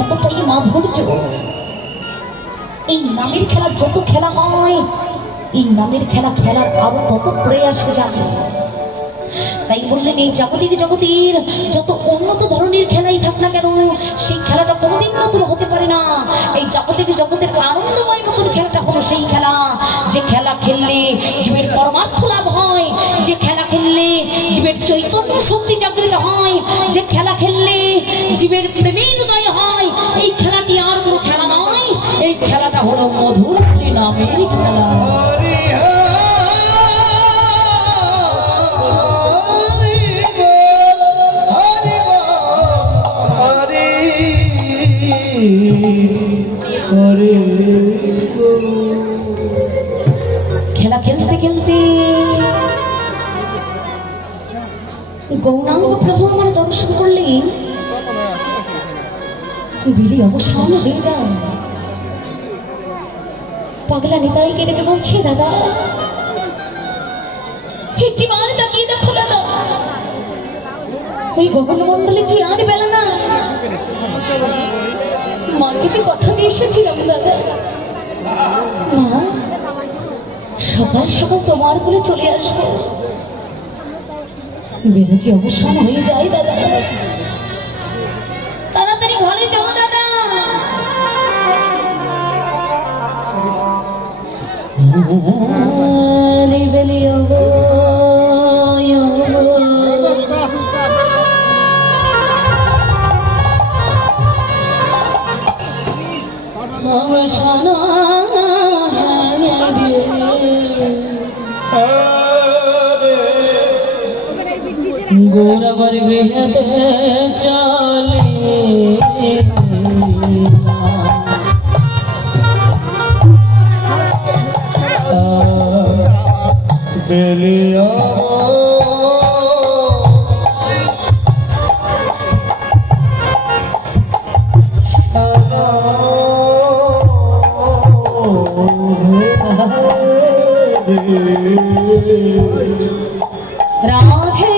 এতটাই মাধুর্য। এই নামের খেলা যত খেলা হয়, এই নামের খেলা খেলার আরো তত প্রয়াসে যায়। তাই বললেন এই জাগতিক জগতের যত উন্নত ধরনের খেলাই থাক না কেন, সেই খেলাটা কোনোদিন নতুন হতে পারে না। এই জাগতিক জগতের আনন্দময় নতুন খেলাটা হলো সেই খেলা, যে খেলা খেললে জীবের পরমার্থ লাভ হয়, যে খেলা খেললে জীবের চৈতন্য শক্তি জাগৃত হয়, যে খেলা খেললে জীবের প্রেমের উদয় হয়। এই খেলাটি আর কোনো খেলা নয়, এই খেলাটা হলো মধুর শ্রী নামের খেলা। খেলা খেলতে খেলতে গৌরাঙ্গ প্রথম আমার দর্শন করলেন, দিদি অবসান হয়ে যায়। পাগলা নিতাইকে ডেকে বলছে, দাদা একটি বার তাকিয়ে দেখো দাদা, ওই গগনমণ্ডলে যে আর বেলা না, মাকে যে কথা দিয়ে এসেছিলাম দাদা, মা সকাল সকাল তোমার কোলে চলে আসবো। বেরাজি অবসান হয়ে যায় দাদা, তাড়াতাড়ি ঘরে চলো দাদা। গৌরবর গৃহতে চলে বেলিয়া রাধে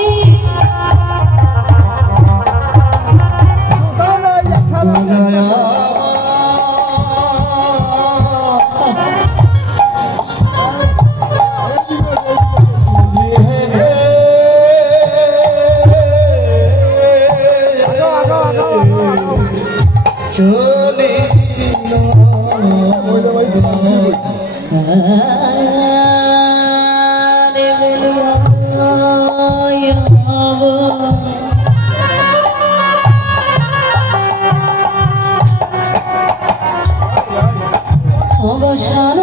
অবসান